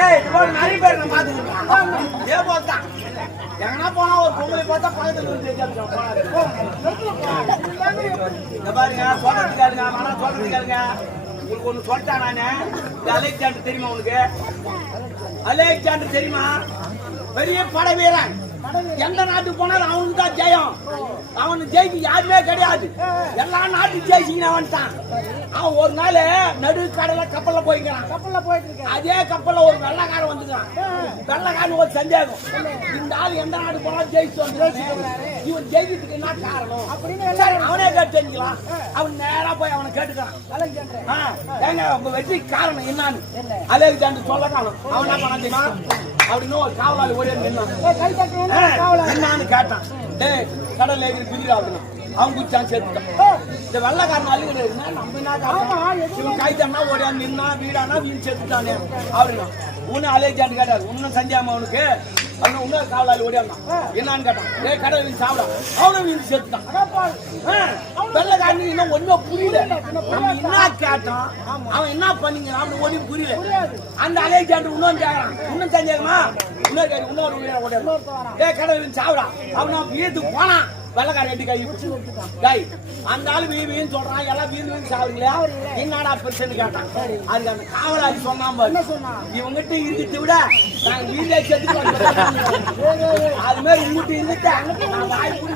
ஏய் இது போல நிறைய பேர் நான் பாத்துக்கிறேன். இதே போதான் எங்கன்னா போனா ஒரு பொங்கலை பார்த்தா பக்கத்துல வந்து இந்த பாருங்க சொல்றதுக்காருங்க மன சொல்றதுக்காருங்க உங்களுக்கு ஒண்ணு சொல்லிட்டேன் நானு. அலெக்சாண்டர் தெரியுமா உனக்கு? அலெக்சாண்டர் தெரியுமா? பெரிய படை வீரன். எந்த நாட்டுக்கு போனாலும் அவனுக்கு தான் ஜெயம். அவனு ஜெயிக்க யாருமே கிடையாது. எல்லா நாட்டுக்கு ஜெயிச்சிங்க வந்துட்டான். அவன் ஒரு நாள் நடு கடல கப்பல்ல போய்க்கிறான். அதே கப்பல்ல ஒரு வெள்ளக்காரன் வந்துக்கிறான். வெள்ளக்காரன் ஒரு சந்தேகம், இந்த ஆள் எந்த நாட்டுக்கு போனாலும் ஜெயிச்சு வந்து இவன் ஜெயிக்கிறதுக்கு என்ன காரணம் அப்படின்னு அவனே கேட்டு தெரிஞ்சுக்கலாம். அவன் நேரா போய் அவனை கேட்டுக்கிறான். ஏங்க உங்க வெற்றி காரணம் என்னன்னு அலெக்சாண்டர் சொல்ல காணும். அவன் என்ன பண்ண தெரியுமா? அப்படின்னு ஒரு காவலாளி ஓடி என்னான்னு கேட்டான். டேய் கடல்ல ஏறி குதிரா அப்படின்னு அவன் குச்சான் சேர்த்துட்டான். இந்த வெள்ளக்காரன் அழுகுறா நம்ம என்ன இவன் கைத்தன்னா ஓடியா நின்னா வீடானா வீடு சேர்த்துட்டானே அப்படின்னா உன்னும் அலெக்சாண்டர் கேட்டாரு. இன்னும் சந்தியாமா அவனுக்கு அவனு இன்னொரு காவலாளி ஓடியாந்தான். என்னன்னு கேட்டான். ஏ கடை வீடு சாப்பிடா அவனும் வீடு சேர்த்துட்டான். வெள்ளக்காரன் இன்னும் ஒண்ணும் புரியல. நம்ம என்ன கேட்டான் அவன் என்ன பண்ணீங்க அவனு ஒன்னும் புரியல. அந்த அலெக்சாண்டர் இன்னொன்னு கேட்கறான். இன்னும் சந்தேகமா இன்னொரு கேட்க இன்னொரு ஓடியா ஏ கடை வீடு சாப்பிடா அவனா வீட்டுக்கு போனான். வெள்ளக்காரன் எப்படி கை அந்த ஆளு வீண் சொல்றான். எல்லாம் வீண் சாவுறீங்களா என்னடா பிரச்சனை கேட்டான். அதுக்கு அந்த காவலாளி சொன்னாம இவங்கிட்ட இருந்துட்டு விட நாங்க வீட்டுல செத்து அது மாதிரி உங்ககிட்ட இருந்துட்டு வாய்ப்பு